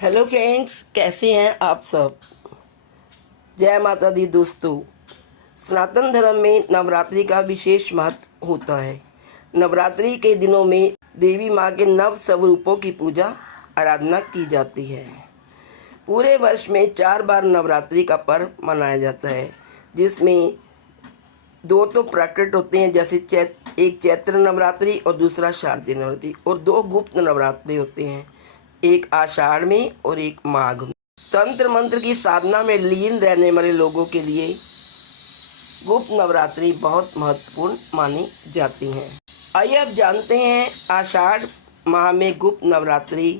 Hello friends, कैसे हैं आप सब। जय माता दी दोस्तों। सनातन धर्म में नवरात्रि का विशेष महत्व होता है। नवरात्रि के दिनों में देवी माँ के नव स्वरूपों की पूजा आराधना की जाती है। पूरे वर्ष में 4 बार नवरात्रि का पर्व मनाया जाता है, जिसमें 2 तो प्रकट होते हैं, जैसे एक चैत्र नवरात्रि और दूसरा शारदीय नवरात्रि, और 2 गुप्त नवरात्रि होते हैं, एक आषाढ़ में और एक माघ में। तंत्र मंत्र की साधना में लीन रहने वाले लोगों के लिए गुप्त नवरात्रि बहुत महत्वपूर्ण मानी जाती हैं। आइए अब जानते हैं आषाढ़ माह में गुप्त नवरात्रि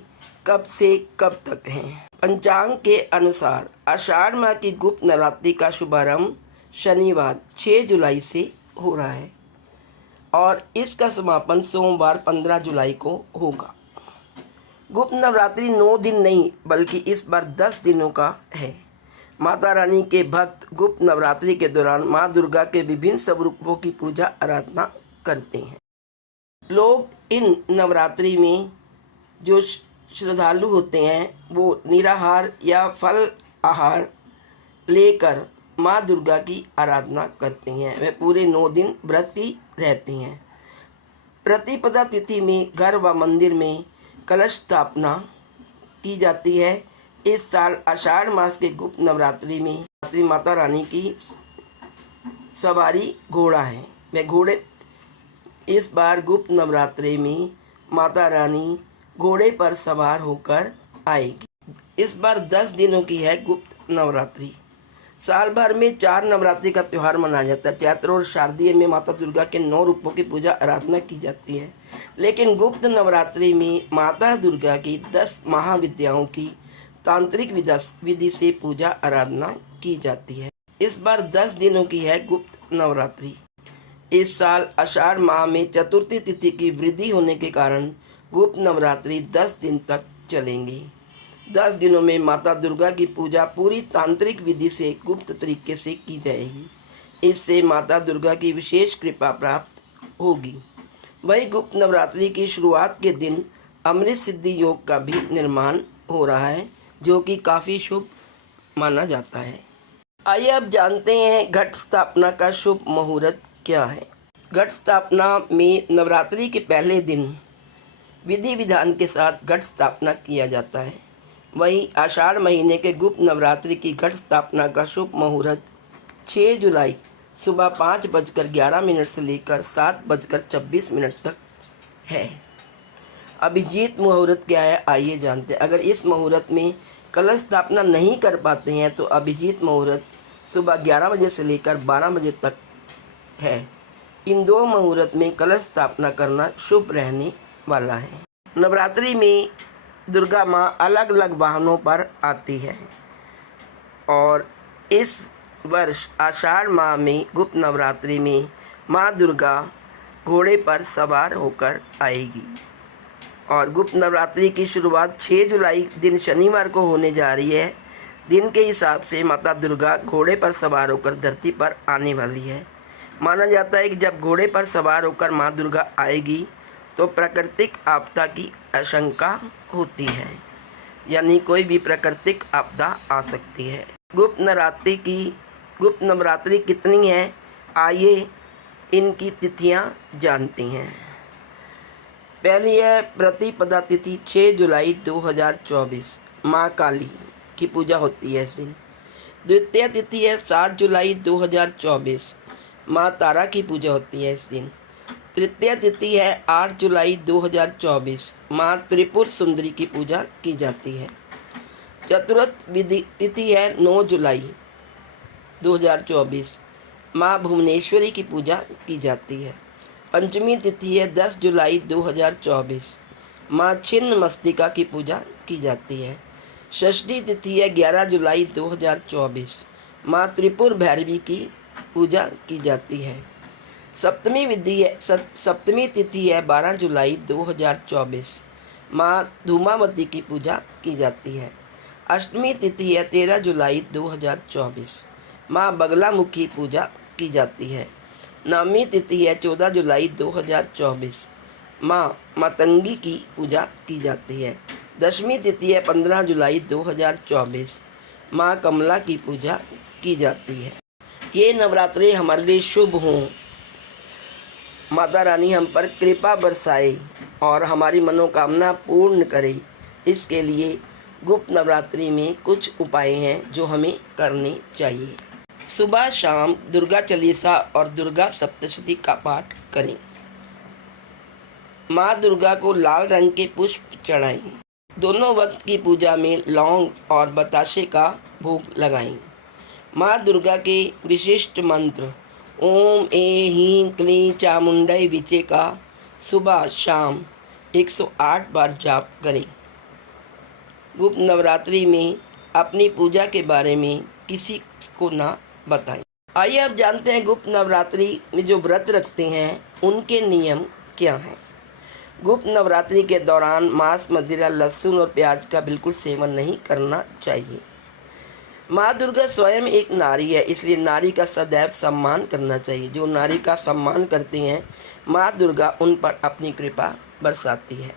कब से कब तक है। पंचांग के अनुसार आषाढ़ माह की गुप्त नवरात्रि का शुभारंभ शनिवार 6 जुलाई से हो रहा है और इसका समापन सोमवार 15 जुलाई को होगा। गुप्त नवरात्रि 9 दिन नहीं बल्कि इस बार 10 दिनों का है। माता रानी के भक्त गुप्त नवरात्रि के दौरान माँ दुर्गा के विभिन्न स्वरूपों की पूजा आराधना करते हैं। लोग इन नवरात्रि में जो श्रद्धालु होते हैं वो निराहार या फल आहार लेकर माँ दुर्गा की आराधना करते हैं। वे पूरे 9 दिन व्रती रहते हैं। प्रतिपदा तिथि में घर व मंदिर में कलश स्थापना की जाती है। इस साल आषाढ़ मास के गुप्त नवरात्रि में माता रानी की सवारी घोड़ा है। वह घोड़े इस बार गुप्त नवरात्रि में माता रानी घोड़े पर सवार होकर आएगी। इस बार 10 दिनों की है गुप्त नवरात्रि। साल भर में 4 नवरात्रि का त्यौहार मनाया जाता है। चैत्र और शारदीय में माता दुर्गा के 9 रूपों की पूजा आराधना की जाती है, लेकिन गुप्त नवरात्रि में माता दुर्गा की 10 महाविद्याओं की तांत्रिक विधि से पूजा आराधना की जाती है। इस बार 10 दिनों की है गुप्त नवरात्रि। इस साल आषाढ़ माह में चतुर्थी तिथि की वृद्धि होने के कारण गुप्त नवरात्रि 10 दिन तक चलेंगी। 10 दिनों में माता दुर्गा की पूजा पूरी तांत्रिक विधि से गुप्त तरीके से की जाएगी। इससे माता दुर्गा की विशेष कृपा प्राप्त होगी। वही गुप्त नवरात्रि की शुरुआत के दिन अमृत सिद्धि योग का भी निर्माण हो रहा है, जो कि काफ़ी शुभ माना जाता है। आइए अब जानते हैं घट स्थापना का शुभ मुहूर्त क्या है। घट स्थापना में नवरात्रि के पहले दिन विधि विधान के साथ घट स्थापना किया जाता है। वहीं आषाढ़ महीने के गुप्त नवरात्रि की घट स्थापना का शुभ मुहूर्त 6 जुलाई सुबह 5:11 से लेकर 7:26 तक है। अभिजीत मुहूर्त क्या है, आइए जानते हैं। अगर इस मुहूर्त में कलश स्थापना नहीं कर पाते हैं तो अभिजीत मुहूर्त सुबह 11 बजे से लेकर 12 बजे तक है। इन 2 मुहूर्त में कलश स्थापना करना शुभ रहने वाला है। नवरात्रि में दुर्गा माँ अलग अलग वाहनों पर आती है और इस वर्ष आषाढ़ माह में गुप्त नवरात्रि में माँ दुर्गा घोड़े पर सवार होकर आएगी और गुप्त नवरात्रि की शुरुआत 6 जुलाई दिन शनिवार को होने जा रही है। दिन के हिसाब से माता दुर्गा घोड़े पर सवार होकर धरती पर आने वाली है। माना जाता है कि जब घोड़े पर सवार होकर माँ दुर्गा आएगी तो प्राकृतिक आपदा की आशंका होती है, यानी कोई भी प्राकृतिक आपदा आ सकती है। गुप्त नवरात्रि कितनी है, आइए इनकी तिथियां जानती हैं। पहली है प्रतिपदा तिथि 6 जुलाई 2024, माँ काली की पूजा होती है इस दिन। द्वितीय तिथि है 7 जुलाई 2024, माँ तारा की पूजा होती है इस दिन। तृतीय तिथि है 8 जुलाई 2024, माँ त्रिपुर सुंदरी की पूजा की जाती है। चतुर्थ तिथि है 9 जुलाई 2024, माँ भुवनेश्वरी की पूजा की जाती है। पंचमी तिथि है 10 जुलाई 2024, माँ छिन्न मस्तिका की पूजा की जाती है। षष्ठी तिथि है 11 जुलाई 2024, माँ त्रिपुर भैरवी की पूजा की जाती है। सप्तमी तिथि है 12 जुलाई 2024, माँ धूमावती की पूजा की जाती है। अष्टमी तिथि है 13 जुलाई 2024, माँ बगलामुखी पूजा की जाती है। नवमी तिथि है 14 जुलाई 2024, माँ मातंगी की पूजा की जाती है। दशमी तिथि है 15 जुलाई 2024। माँ कमला की पूजा की जाती है। ये नवरात्रे हमारे लिए शुभ हों, माता रानी हम पर कृपा बरसाए और हमारी मनोकामना पूर्ण करे। इसके लिए गुप्त नवरात्रि में कुछ उपाय हैं जो हमें करने चाहिए। सुबह शाम दुर्गा चालीसा और दुर्गा सप्तशती का पाठ करें। माँ दुर्गा को लाल रंग के पुष्प चढ़ाएं। दोनों वक्त की पूजा में लौंग और बताशे का भोग लगाएं। माँ दुर्गा के विशिष्ट मंत्र ओम ऐं ह्रीं क्लीं चामुंडै विचे का सुबह शाम 108 बार जाप करें। गुप्त नवरात्रि में अपनी पूजा के बारे में किसी को ना बताएं। आइए अब जानते हैं गुप्त नवरात्रि में जो व्रत रखते हैं उनके नियम क्या हैं। गुप्त नवरात्रि के दौरान मांस, मदिरा, लहसुन और प्याज का बिल्कुल सेवन नहीं करना चाहिए। माँ दुर्गा स्वयं एक नारी है, इसलिए नारी का सदैव सम्मान करना चाहिए। जो नारी का सम्मान करते हैं माँ दुर्गा उन पर अपनी कृपा बरसाती है।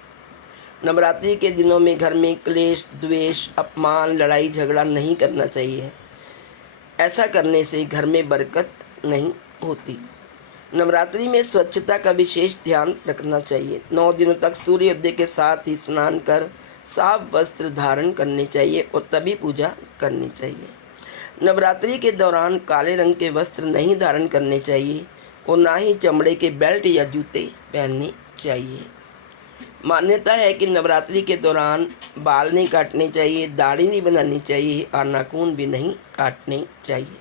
नवरात्रि के दिनों में घर में क्लेश, द्वेष, अपमान, लड़ाई झगड़ा नहीं करना चाहिए। ऐसा करने से घर में बरकत नहीं होती। नवरात्रि में स्वच्छता का विशेष ध्यान रखना चाहिए। 9 दिनों तक सूर्योदय के साथ ही स्नान कर साफ वस्त्र धारण करने चाहिए और तभी पूजा करनी चाहिए। नवरात्रि के दौरान काले रंग के वस्त्र नहीं धारण करने चाहिए और ना ही चमड़े के बेल्ट या जूते पहनने चाहिए। मान्यता है कि नवरात्रि के दौरान बाल नहीं काटने चाहिए, दाढ़ी नहीं बनानी चाहिए और नाखून भी नहीं काटने चाहिए।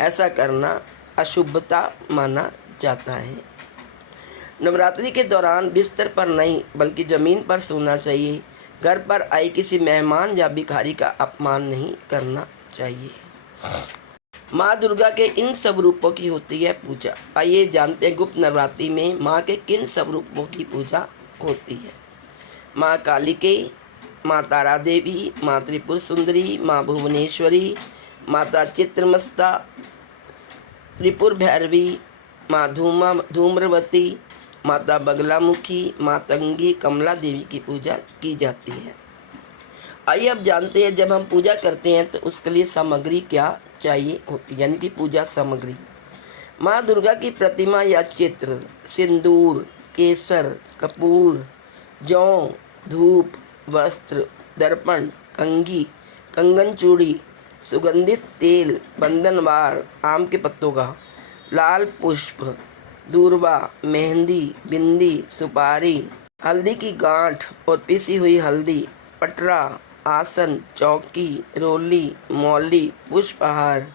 ऐसा करना अशुभता माना जाता है। नवरात्रि के दौरान बिस्तर पर नहीं बल्कि ज़मीन पर सोना चाहिए। घर पर आए किसी मेहमान या भिखारी का अपमान नहीं करना चाहिए। माँ दुर्गा के इन सब रूपों की होती है पूजा। आइए जानते हैं गुप्त नवरात्रि में माँ के किन सब रूपों की पूजा होती है। माँ कालिके, माँ तारा देवी, माँ त्रिपुर सुंदरी, माँ भुवनेश्वरी, माता चित्रमस्ता, त्रिपुर भैरवी, माँ धूम्रवती, माता बगलामुखी, मातंगी, कमला देवी की पूजा की जाती है। आइए अब जानते हैं जब हम पूजा करते हैं तो उसके लिए सामग्री क्या चाहिए होती है, यानी कि पूजा सामग्री। माँ दुर्गा की प्रतिमा या चित्र सिंदूर, केसर, कपूर, जौ, धूप, वस्त्र, दर्पण, कंघी, कंगन चूड़ी, सुगंधित तेल, बंधनवार, आम के पत्तों का, लाल पुष्प, दूर्वा, मेहंदी, बिंदी, सुपारी, हल्दी की गांठ और पिसी हुई हल्दी, पटरा, आसन, चौकी, रोली, मौली, पुष्पहार,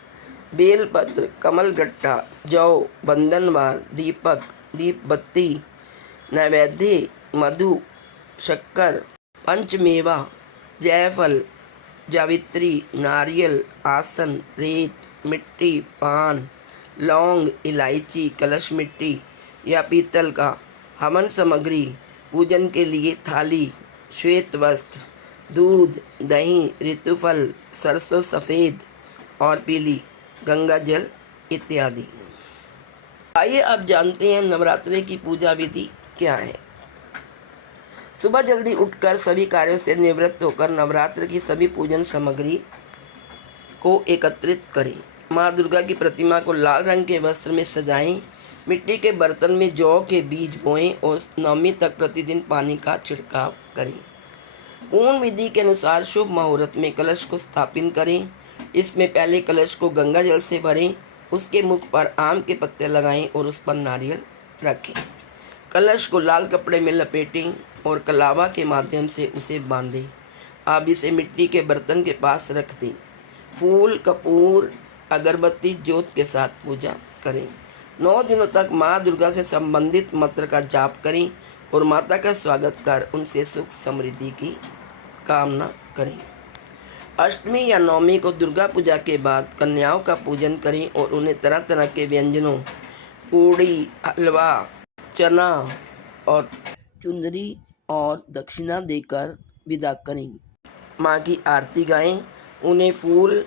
बेलपत्र, कमलगट्टा, जौ, बंधनवार, दीपक, दीप बत्ती, नैवेद्य, मधु, शक्कर, पंचमेवा, जयफल, जावित्री, नारियल, आसन, रेत, मिट्टी, पान, लौंग, इलायची, कलश मिट्टी या पीतल का, हवन सामग्री, पूजन के लिए थाली, श्वेत वस्त्र, दूध, दही, ऋतुफल, सरसों सफ़ेद और पीली, गंगा जल इत्यादि। आइए अब जानते हैं नवरात्रि की पूजा विधि क्या है। सुबह जल्दी उठकर सभी कार्यों से निवृत्त होकर नवरात्र की सभी पूजन सामग्री को एकत्रित करें। माँ दुर्गा की प्रतिमा को लाल रंग के वस्त्र में सजाएं। मिट्टी के बर्तन में जौ के बीज बोएं और नवमी तक प्रतिदिन पानी का छिड़काव करें। पूर्ण विधि के अनुसार शुभ मुहूर्त में कलश को स्थापित करें। इसमें पहले कलश को गंगा जल से भरें, उसके मुख पर आम के पत्ते लगाएं और उस पर नारियल रखें। कलश को लाल कपड़े में लपेटें और कलावा के माध्यम से उसे बांधें। अब इसे मिट्टी के बर्तन के पास रख दें। फूल, कपूर, अगरबत्ती, ज्योत के साथ पूजा करें। 9 दिनों तक माँ दुर्गा से संबंधित मंत्र का जाप करें और माता का स्वागत कर उनसे सुख समृद्धि की कामना करें। अष्टमी या नवमी को दुर्गा पूजा के बाद कन्याओं का पूजन करें और उन्हें तरह तरह के व्यंजनों, पूड़ी, हलवा, चना और चुंदरी और दक्षिणा देकर विदा करें। माँ की आरती गाएं, उन्हें फूल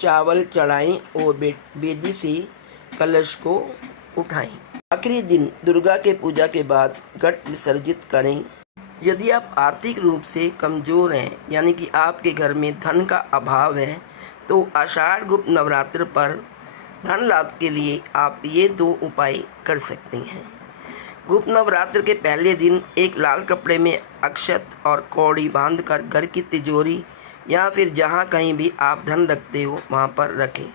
चावल चढ़ाएं और बेदी से कलश को उठाएं। आखिरी दिन दुर्गा के पूजा के बाद घट विसर्जित करें यदि आप आर्थिक रूप से कमज़ोर हैं, यानी कि आपके घर में धन का अभाव है, तो आषाढ़ गुप्त नवरात्र पर धन लाभ के लिए आप ये 2 उपाय कर सकते हैं। गुप्त नवरात्र के पहले दिन एक लाल कपड़े में अक्षत और कौड़ी बांधकर घर की तिजोरी या फिर जहाँ कहीं भी आप धन रखते हो वहाँ पर रखें।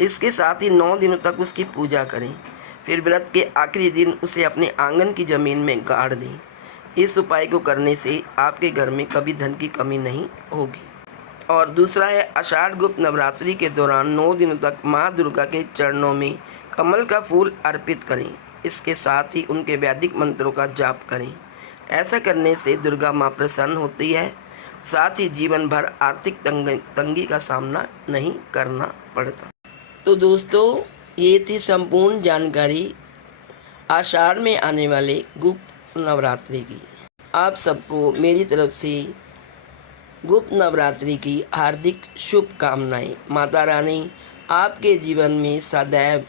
इसके साथ ही 9 दिनों तक उसकी पूजा करें। फिर व्रत के आखिरी दिन उसे अपने आंगन की ज़मीन में गाड़ दें। इस उपाय को करने से आपके घर में कभी धन की कमी नहीं होगी। और दूसरा है, आषाढ़ गुप्त नवरात्रि के दौरान 9 दिनों तक माँ दुर्गा के चरणों में कमल का फूल अर्पित करें। इसके साथ ही उनके वैदिक मंत्रों का जाप करें। ऐसा करने से दुर्गा माँ प्रसन्न होती है, साथ ही जीवन भर आर्थिक तंगी का सामना नहीं करना पड़ता। तो दोस्तों, ये थी संपूर्ण जानकारी आषाढ़ में आने वाले गुप्त नवरात्रि की। आप सबको मेरी तरफ से गुप्त नवरात्रि की हार्दिक शुभकामनाएं। माता रानी आपके जीवन में सदैव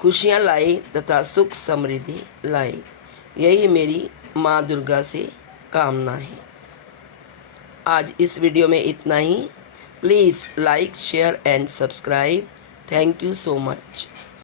खुशियां लाए तथा सुख समृद्धि लाए, यही मेरी माँ दुर्गा से कामना है। आज इस वीडियो में इतना ही। Please like, share and subscribe. Thank you so much.